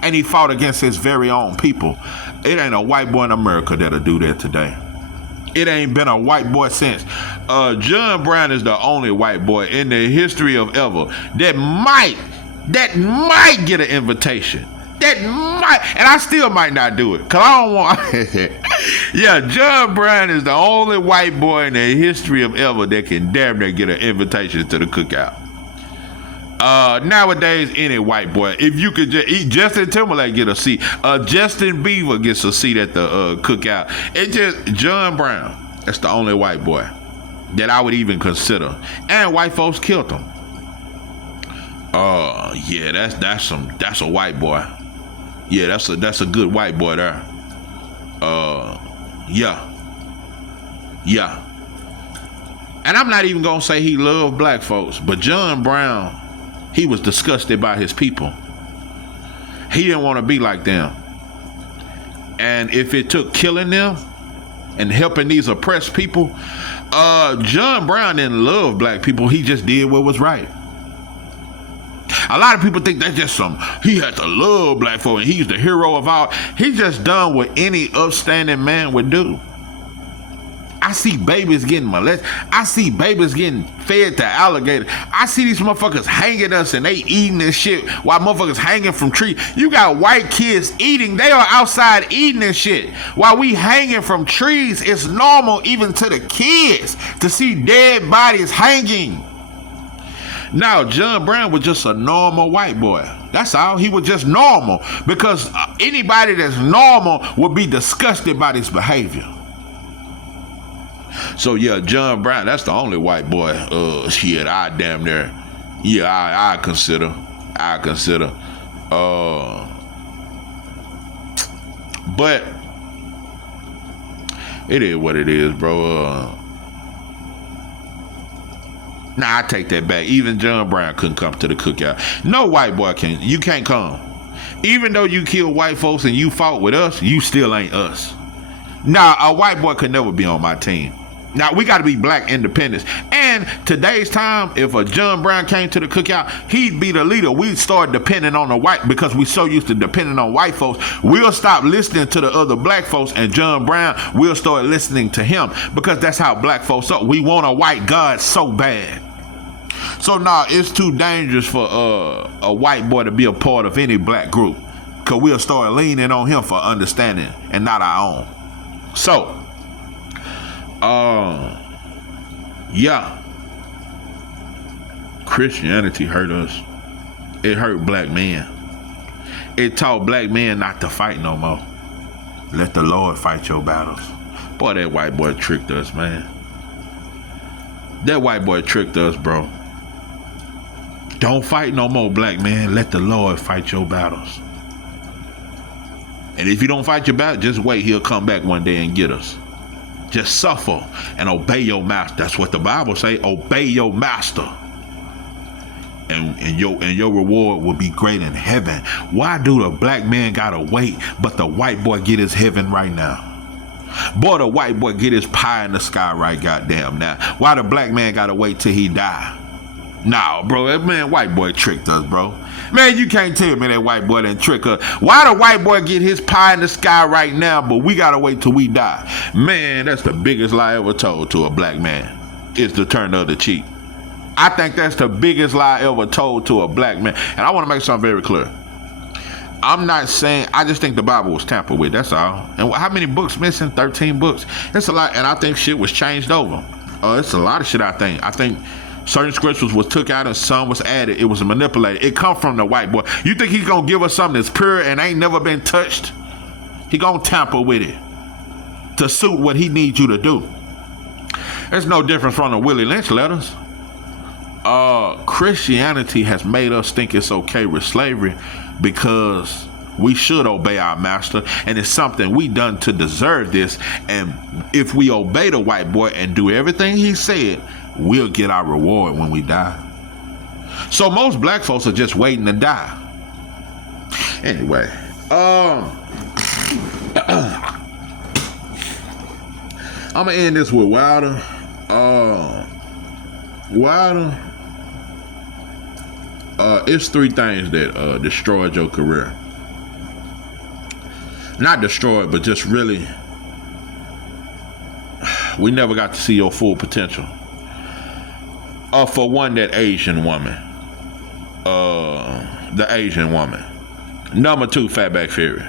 And he fought against his very own people. It ain't a white boy in America that'll do that today. It ain't been a white boy since. John Brown is the only white boy in the history of ever that might get an invitation. That might, and I still might not do it, cause I don't want. Yeah, John Brown is the only white boy in the history of ever that can damn near get an invitation to the cookout. Nowadays, any white boy, if you could just eat, Justin Timberlake get a seat. Justin Bieber gets a seat at the cookout. It's just John Brown. That's the only white boy that I would even consider. And white folks killed him. Yeah, that's a white boy. Yeah, that's a good white boy there. Yeah. And I'm not even gonna say he loved black folks, but John Brown, he was disgusted by his people. He didn't want to be like them. And if it took killing them and helping these oppressed people, John Brown didn't love black people. He just did what was right. A lot of people think that's just he had to love black folk and he's the hero of all. He just done what any upstanding man would do. I see babies getting molested. I see babies getting fed to alligators. I see these motherfuckers hanging us and they eating this shit while motherfuckers hanging from trees. You got white kids eating. They are outside eating this shit while we hanging from trees. It's normal even to the kids to see dead bodies hanging. Now, John Brown was just a normal white boy. That's all. He was just normal because anybody that's normal would be disgusted by this behavior. So yeah, John Brown, that's the only white boy. Shit, I damn near, yeah, I consider. But it is what it is, bro. Nah, I take that back. Even John Brown couldn't come to the cookout. No white boy can. You can't come. Even though you killed white folks and you fought with us, you still ain't us. Nah, a white boy could never be on my team. Now, we got to be black independents. And today's time, if a John Brown came to the cookout, he'd be the leader. We'd start depending on the white because we so used to depending on white folks. We'll stop listening to the other black folks, and John Brown, we'll start listening to him because that's how black folks are. We want a white God so bad. So nah, it's too dangerous for a white boy to be a part of any black group because we'll start leaning on him for understanding and not our own. So, yeah, Christianity hurt us. It hurt black men. It taught black men not to fight no more. Let the Lord fight your battles. Boy, that white boy tricked us, man. That white boy tricked us, bro. Don't fight no more, black man. Let the Lord fight your battles. And if you don't fight your battle, just wait. He'll come back one day and get us. Just suffer and obey your master. That's what the Bible say. Obey your master. And your reward will be great in heaven. Why do the black man gotta wait, but the white boy get his heaven right now? Boy, the white boy get his pie in the sky right goddamn now. Why the black man gotta wait till he die? Nah, bro, that man, white boy tricked us, bro. Man, you can't tell me that white boy didn't trick us. Why the white boy get his pie in the sky right now, but we gotta wait till we die? Man, that's the biggest lie ever told to a black man, is to turn the other cheek. I think that's the biggest lie ever told to a black man. And I want to make something very clear. I'm not saying, I just think the Bible was tampered with, that's all. And how many books missing? 13 books. It's a lot, and I think shit was changed over. It's a lot of shit, I think. I think certain scriptures was took out and some was added. It was manipulated. It come from the white boy. You think he's gonna give us something that's pure and ain't never been touched? He gonna tamper with it to suit what he needs you to do. There's no difference from the Willie Lynch letters. Christianity has made us think it's okay with slavery because we should obey our master, and it's something we done to deserve this. And if we obey the white boy and do everything he said, we'll get our reward when we die. So most black folks are just waiting to die. Anyway, I'm gonna end this with Rydah. Rydah, it's 3 things that destroyed your career. not destroyed, but just really, we never got to see your full potential. For one, that Asian woman. The Asian woman. Number 2, Fatback Fury.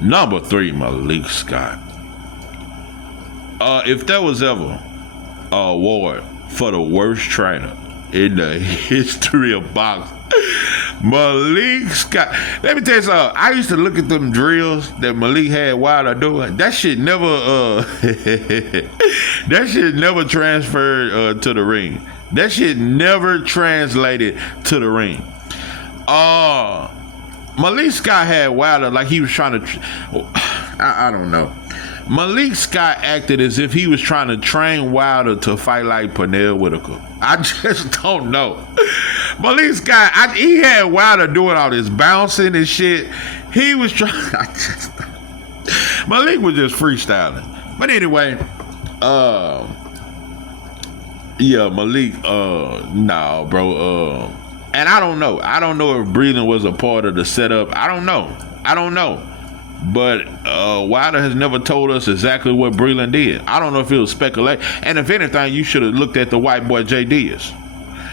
Number 3, Malik Scott. If there was ever an award for the worst trainer in the history of boxing, Malik Scott. Let me tell you something. I used to look at them drills that Malik had Wilder doing. That shit never that shit never transferred to the ring. That shit never translated to the ring. Malik Scott had Wilder like he was trying to I don't know. Malik Scott acted as if he was trying to train Wilder to fight like Pernell Whitaker. I just don't know. Malik Scott, he had Wilder doing all this bouncing and shit. He was trying. Malik was just freestyling. But anyway, yeah, Malik, nah, bro. And I don't know. I don't know if breathing was a part of the setup. I don't know. But Wilder has never told us exactly what Breland did. I don't know if it was speculation. And if anything, you should have looked at the white boy J. Diaz.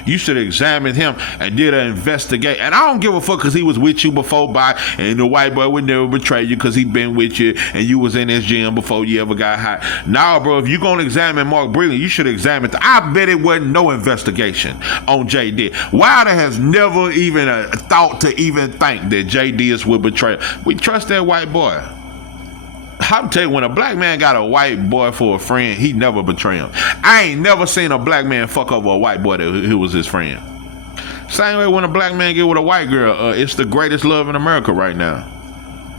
You should have examined him and did an investigation. And I don't give a fuck because he was with you before and the white boy would never betray you because he been with you and you was in his gym before you ever got hot. Now, bro, if you going to examine Mark Breland, you should examine. I bet it wasn't no investigation on J. Diaz. Wilder has never even thought to even think that J. Diaz would betray. We trust that white boy. I'm tell you, when a black man got a white boy for a friend, he never betray him. I ain't never seen a black man fuck over a white boy who was his friend. Same way when a black man get with a white girl, it's the greatest love in America right now.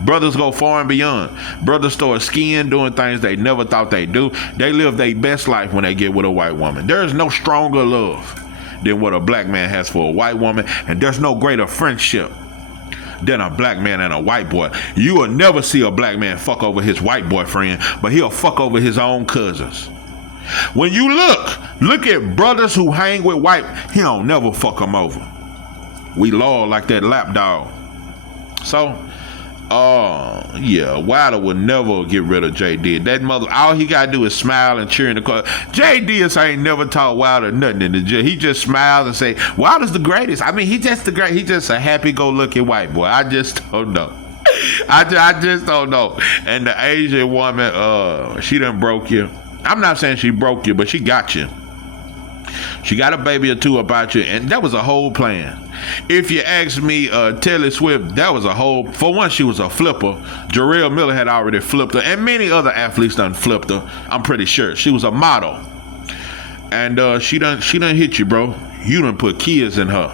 Brothers go far and beyond. Brothers start skiing, doing things they never thought they'd do. They live their best life when they get with a white woman. There is no stronger love than what a black man has for a white woman, and there's no greater friendship than a black man and a white boy. You will never see a black man fuck over his white boyfriend, but he'll fuck over his own cousins. When you look at brothers who hang with white, he don't never fuck them over. We loyal like that lap dog. So, yeah, Wilder would never get rid of J. Diaz. That mother, all he gotta do is smile and cheer in the car. J. Diaz ain't never taught Wilder nothing in the gym. He just smiles and say, Wilder's the greatest. I mean, he just the great. He just a happy-go-lucky white boy. I just don't know. I just don't know. And the Asian woman, she done broke you. I'm not saying she broke you, but she got you. She got a baby or two about you, and that was a whole plan. If you ask me, Taylor Swift, that was a whole. For one, she was a flipper. Jarrell Miller had already flipped her, and many other athletes done flipped her. I'm pretty sure she was a model, and she done hit you, bro. You done put kids in her,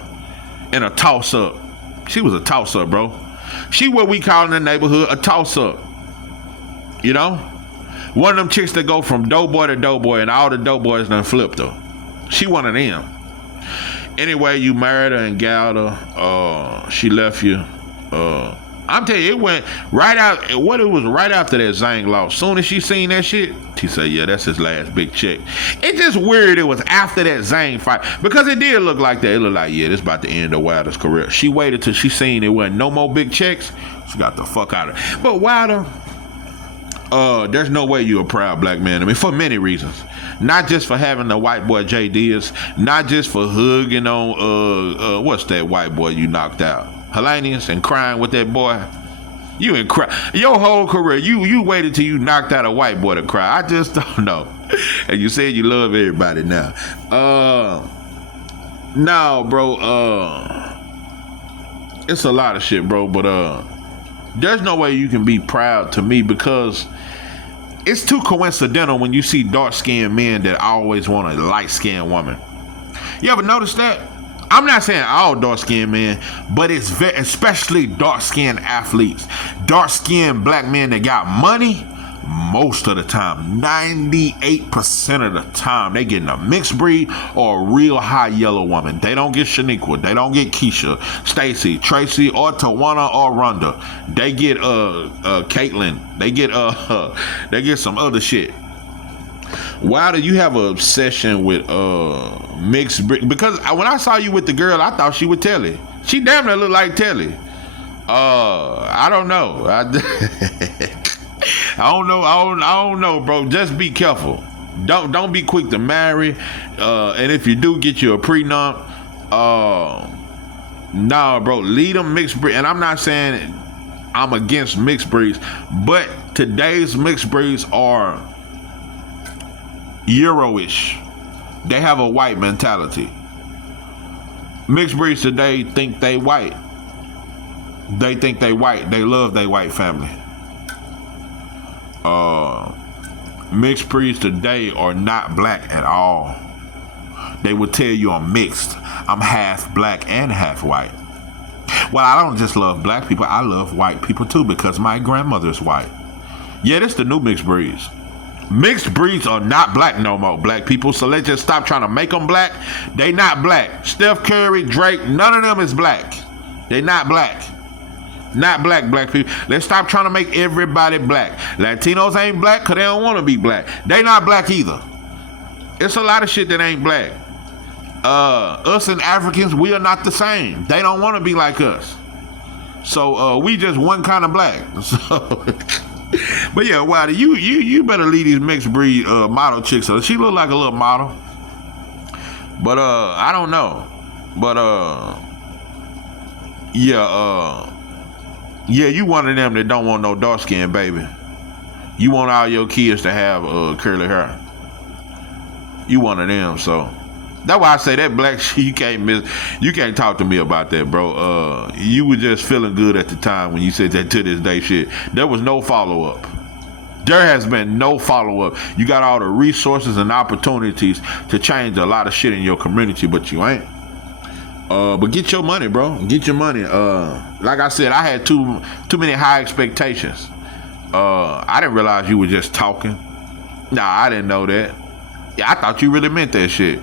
in a toss up. She was a toss up, bro. She what we call in the neighborhood a toss up. You know, one of them chicks that go from doughboy to doughboy, and all the doughboys done flipped her. She one of them. Anyway, you married her and galled her. She left you. I'm telling you, it went right out. It was right after that Zhang loss. Soon as she seen that shit, she said, yeah, that's his last big check. It's just weird it was after that Zhang fight. Because it did look like that. It looked like, yeah, this about to end of Wilder's career. She waited till she seen it wasn't no more big checks. She got the fuck out of it. But Wilder, there's no way you're a proud black man. I mean, for many reasons. Not just for having the white boy J. Diaz, not just for hugging on what's that white boy you knocked out? Hellenius, and crying with that boy. You ain't cry. Your whole career, you waited till you knocked out a white boy to cry. I just don't know. And you said you love everybody now. No, bro, it's a lot of shit, bro, but there's no way you can be proud to me because it's too coincidental when you see dark-skinned men that always want a light-skinned woman. You ever notice that? I'm not saying all dark-skinned men, but it's especially dark-skinned athletes. Dark-skinned black men that got money, most of the time, 98% of the time, they getting a mixed breed or a real high yellow woman. They don't get Shaniqua, they don't get Keisha, Stacy, Tracy, or Tawana or Rhonda. They get Caitlyn. They get some other shit. Why do you have an obsession with mixed breed? Because when I saw you with the girl, I thought she was Telly. She damn near looked like Telly. I don't know. I don't know. I don't know, bro. Just be careful. Don't be quick to marry. And if you do get you a prenup, nah, bro. Lead them mixed breed. And I'm not saying I'm against mixed breeds, but today's mixed breeds are Euro-ish. They have a white mentality. Mixed breeds today think they white. They think they white. They love their white family. Mixed breeds today are not black at all. They will tell you I'm mixed. I'm half black and half white. Well, I don't just love black people. I love white people too because my grandmother's white. Yeah, this the new mixed breeds. Mixed breeds are not black no more, black people. So let's just stop trying to make them black. They not black. Steph Curry, Drake, none of them is black. They not black. Not black people. Let's stop trying to make everybody black. Latinos ain't black because they don't want to be black. They not black either. It's a lot of shit that ain't black. Us and Africans, we are not the same. They don't want to be like us. So we just one kind of black. So, but yeah, Rydah, you better leave these mixed breed model chicks. So she look like a little model. But I don't know. But yeah, you one of them that don't want no dark skin baby. You want all your kids to have curly hair. You one of them, so that's why I say that black shit you can't talk to me about that, bro. You were just feeling good at the time when you said that to this day shit. There was no follow-up. There has been no follow-up. You got all the resources and opportunities to change a lot of shit in your community, but you ain't. But get your money, bro. Get your money. Like I said, I had too many high expectations. I didn't realize you were just talking. Nah, I didn't know that. Yeah, I thought you really meant that shit.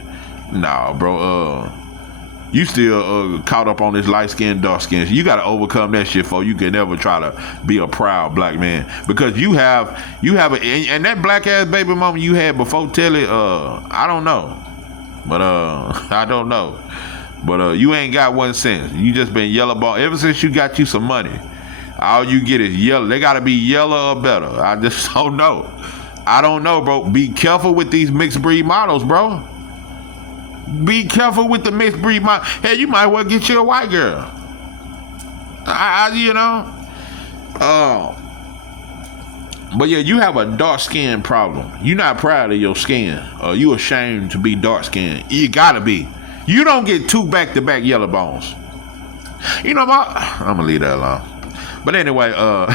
Nah, bro. You still caught up on this light skin, dark skin. You gotta overcome that shit before you can ever try to be a proud black man. Because you have and that black ass baby mama you had before Telly, I don't know. But I don't know. But you ain't got one cent. You just been yellow ball ever since you got you some money. All you get is yellow. They gotta be yellow or better. I just don't know. I don't know, bro. Be careful with these mixed breed models, bro. Be careful with the mixed breed model. Hey, you might well get you a white girl. But yeah, you have a dark skin problem. You're not proud of your skin. You ashamed to be dark skinned. You gotta be. You don't get 2 back-to-back yellow bones. You know, I'm gonna leave that alone. But anyway, I'm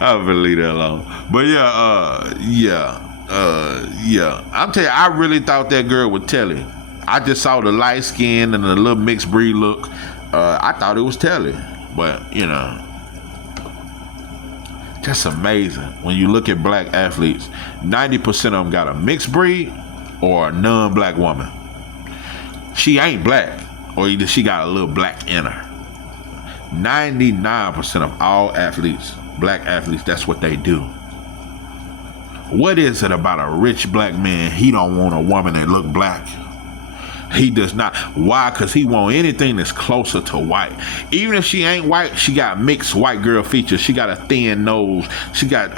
gonna leave that alone. But yeah. I'm telling you, I really thought that girl was Telly. I just saw the light skin and the little mixed breed look. I thought it was Telly. But, you know, just amazing. When you look at black athletes, 90% of them got a mixed breed or a non-black woman. She ain't black, or either she got a little black in her. 99% of all athletes, black athletes, that's what they do. What is it about a rich black man? He don't want a woman that look black. He does not. Why? Because he want anything that's closer to white. Even if she ain't white, she got mixed white girl features. She got a thin nose. She got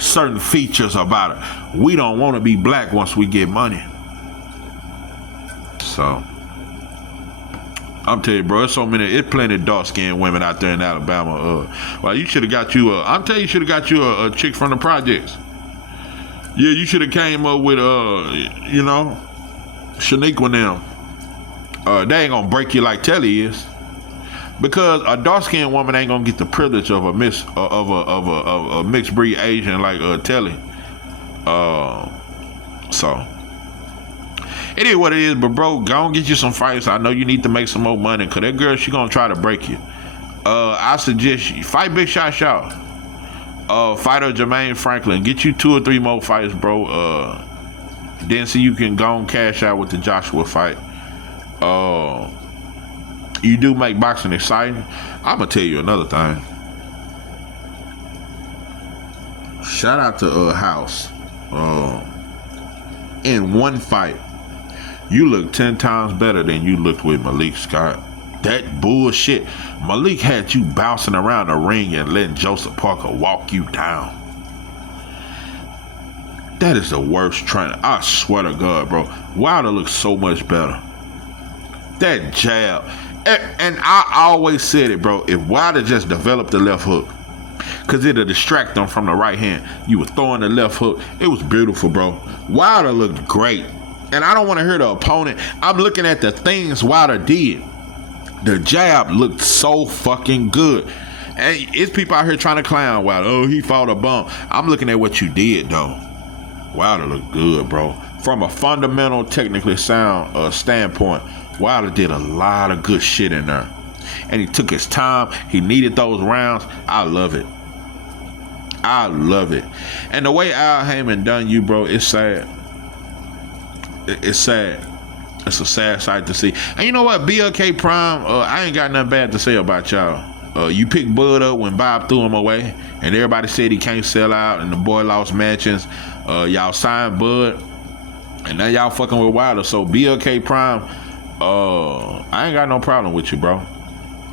certain features about her. We don't want to be black once we get money. So I'm telling you, bro, it's plenty of dark skinned women out there in Alabama. Well, you should have got you I'm telling you, should have got you a chick from the projects. Yeah, you should have came up with Shaniqua and them. They ain't gonna break you like Telly is. Because a dark skinned woman ain't gonna get the privilege of a mixed breed Asian like Telly. So it is what it is, but bro, go and get you some fights. I know you need to make some more money, cause that girl, she gonna try to break you. I suggest you fight Big Shot Shaw. Fight her Jermaine Franklin. Get you 2 or 3 more fights, bro. Then so you can go and cash out with the Joshua fight. You do make boxing exciting. I'm gonna tell you another thing. Shout out to House. In one fight, you look 10 times better than you looked with Malik Scott. That bullshit. Malik had you bouncing around the ring and letting Joseph Parker walk you down. That is the worst training. I swear to God, bro. Wilder looks so much better. That jab. And I always said it, bro. If Wilder just developed the left hook, because it'll distract them from the right hand. You were throwing the left hook. It was beautiful, bro. Wilder looked great. And I don't want to hear the opponent. I'm looking at the things Wilder did. The jab looked so fucking good. And it's people out here trying to clown Wilder. Oh, he fought a bum. I'm looking at what you did, though. Wilder looked good, bro. From a fundamental, technically sound standpoint, Wilder did a lot of good shit in there. And he took his time. He needed those rounds. I love it. I love it. And the way Al Heyman done you, bro, it's sad. It's sad. It's a sad sight to see. And you know what? BLK Prime, I ain't got nothing bad to say about y'all. You picked Bud up when Bob threw him away. And everybody said he can't sell out. And the boy lost matches. Y'all signed Bud. And now y'all fucking with Wilder. So BLK Prime, I ain't got no problem with you, bro.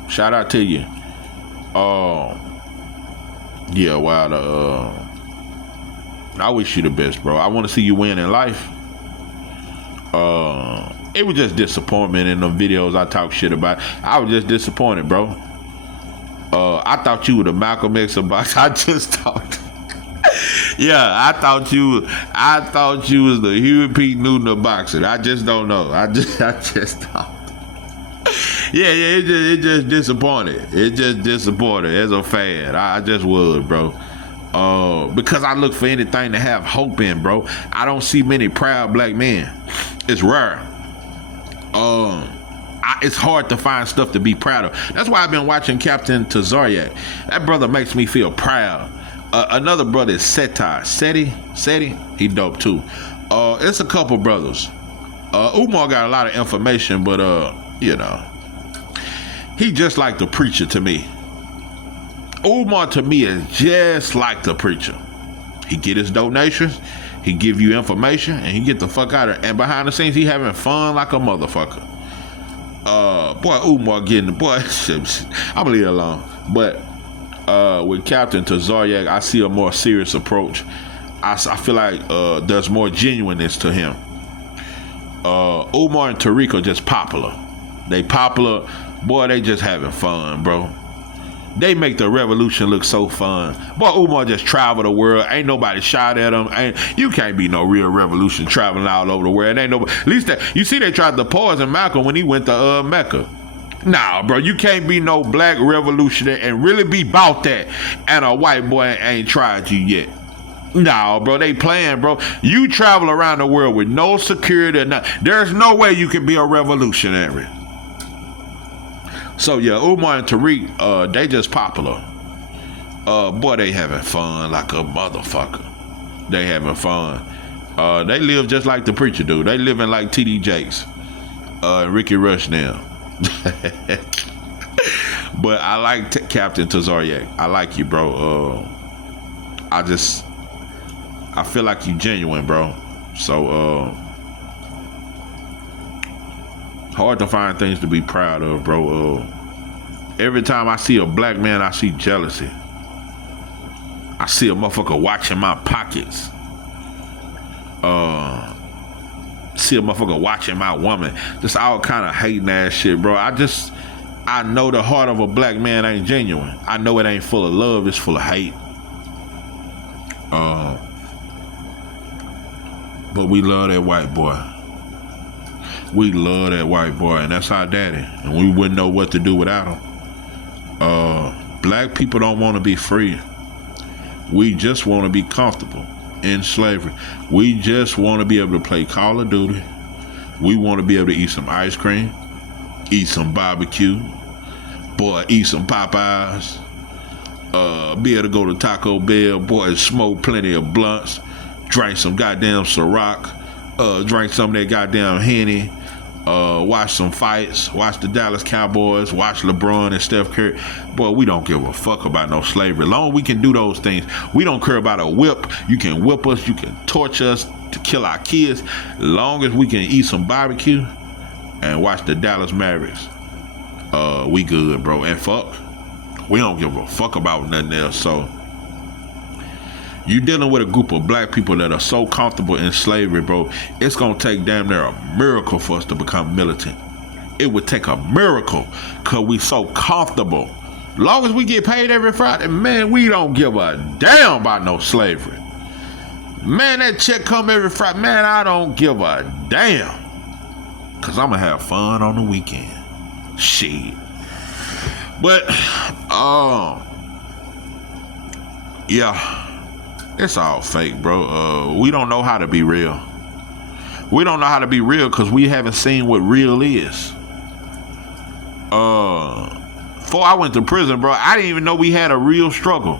Shout out to you. Yeah, Wilder. I wish you the best, bro. I want to see you win in life. It was just disappointment in the videos I talk shit about. I was just disappointed, bro. I thought you were the Malcolm X of box. I just thought. Yeah, I thought you was the Huey P. Newton of boxing. I just don't know. I just thought. Yeah, it just disappointed. It just disappointed as a fan. I just was, bro. Because I look for anything to have hope in, bro. I don't see many proud black men. It's rare. It's hard to find stuff to be proud of. That's why I've been watching Captain Tazaryak. That brother makes me feel proud. Another brother is Seti. He dope too. It's a couple brothers. Umar got a lot of information, but you know, he just like the preacher to me. Umar to me is just like the preacher. He get his donations, he give you information, and he get the fuck out of it. And behind the scenes, he having fun like a motherfucker. Boy, Umar getting the boy. I'm gonna leave it alone. But with Captain Tazaryak, I see a more serious approach. I feel like there's more genuineness to him. Umar and Tariq are just popular. They popular. Boy, they just having fun, bro. They make the revolution look so fun. Boy, Umar just travel the world. Ain't nobody shot at him. You can't be no real revolution traveling all over the world. Ain't nobody. At least that you see they tried to poison Malcolm when he went to Mecca. Nah, bro, you can't be no black revolutionary and really be about that. And a white boy ain't tried you yet. Nah, bro, they playing, bro. You travel around the world with no security or nothing. There's no way you can be a revolutionary. So yeah, Umar and Tariq, they just popular. Boy, they having fun like a motherfucker. They having fun. They live just like the preacher do. They living like TD Jakes, Ricky Rush now. But I like Captain Tazaryak. I like you, bro. I feel like you genuine, bro. So hard to find things to be proud of, bro. Every time I see a black man, I see jealousy. I see a motherfucker watching my pockets. See a motherfucker watching my woman. Just all kind of hating ass shit, bro. I know the heart of a black man ain't genuine. I know it ain't full of love, it's full of hate. But we love that white boy. We love that white boy, and that's our daddy. And we wouldn't know what to do without him. Black people don't want to be free. We just want to be comfortable in slavery. We just want to be able to play Call of Duty. We want to be able to eat some ice cream, eat some barbecue, boy, eat some Popeyes, be able to go to Taco Bell, boy, smoke plenty of blunts, drink some goddamn Ciroc, drink some of that goddamn Haney, watch some fights, watch the Dallas Cowboys, watch LeBron and Steph Curry. Boy, we don't give a fuck about no slavery. As long as we can do those things, we don't care about a whip. You can whip us, you can torture us to kill our kids. As long as we can eat some barbecue and watch the Dallas Mavericks. we good, bro. And fuck, we don't give a fuck about nothing else. So you dealing with a group of black people that are so comfortable in slavery, bro. It's gonna take damn near a miracle for us to become militant. It would take a miracle because we so comfortable. Long as we get paid every Friday, man, we don't give a damn about no slavery. Man, that check come every Friday. Man, I don't give a damn. Because I'm going to have fun on the weekend. Shit. But, yeah, it's all fake, bro. We don't know how to be real. We don't know how to be real because we haven't seen what real is. Before I went to prison, bro, I didn't even know we had a real struggle.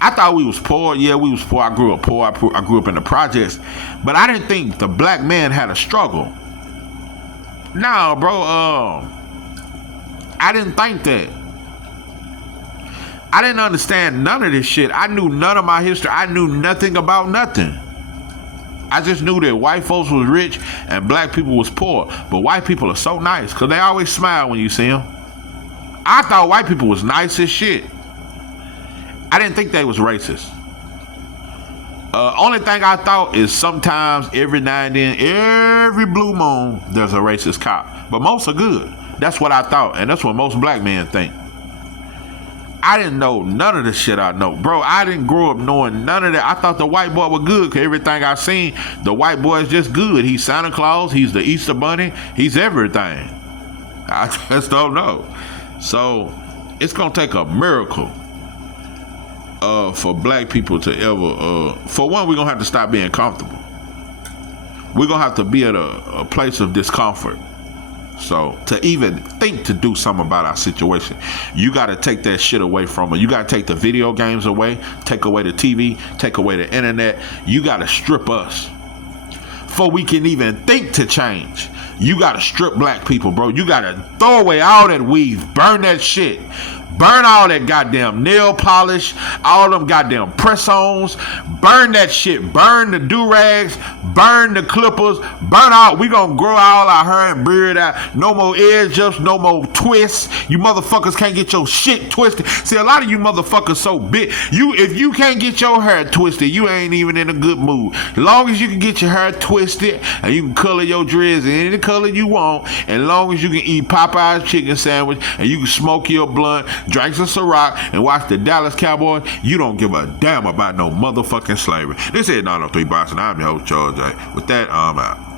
I thought we was poor. Yeah, we was poor. I grew up poor. I grew up in the projects. But I didn't think the black man had a struggle. Nah, bro. I didn't think that. I didn't understand none of this shit. I knew none of my history. I knew nothing about nothing. I just knew that white folks was rich and black people was poor. But white people are so nice because they always smile when you see them. I thought white people was nice as shit. I didn't think they was racist. Only thing I thought is sometimes every now and then, every blue moon, there's a racist cop. But most are good. That's what I thought. And that's what most black men think. I didn't know none of the shit I know. Bro, I didn't grow up knowing none of that. I thought the white boy was good because everything I seen, the white boy is just good. He's Santa Claus. He's the Easter Bunny. He's everything. I just don't know. So it's gonna take a miracle for black people to ever for one, we're gonna have to stop being comfortable. We're gonna have to be at a place of discomfort. So to even think to do something about our situation, you gotta take that shit away from it. You gotta take the video games away, take away the TV, take away the internet. You gotta strip us before we can even think to change. You gotta strip black people, bro. You gotta throw away all that weave, burn that shit. Burn all that goddamn nail polish, all them goddamn press-ons. Burn that shit. Burn the do-rags. Burn the clippers. Burn out. We gonna grow all our hair and beard out. No more edge-ups. No more twists. You motherfuckers can't get your shit twisted. See, a lot of you motherfuckers so big. If you can't get your hair twisted, you ain't even in a good mood. As long as you can get your hair twisted and you can color your dreads in any color you want, and as long as you can eat Popeye's chicken sandwich and you can smoke your blunt, drink some Ciroc, and watch the Dallas Cowboys, you don't give a damn about no motherfucking slavery. This is 903 Boxing. I'm your host, Charles J. With that, I'm out.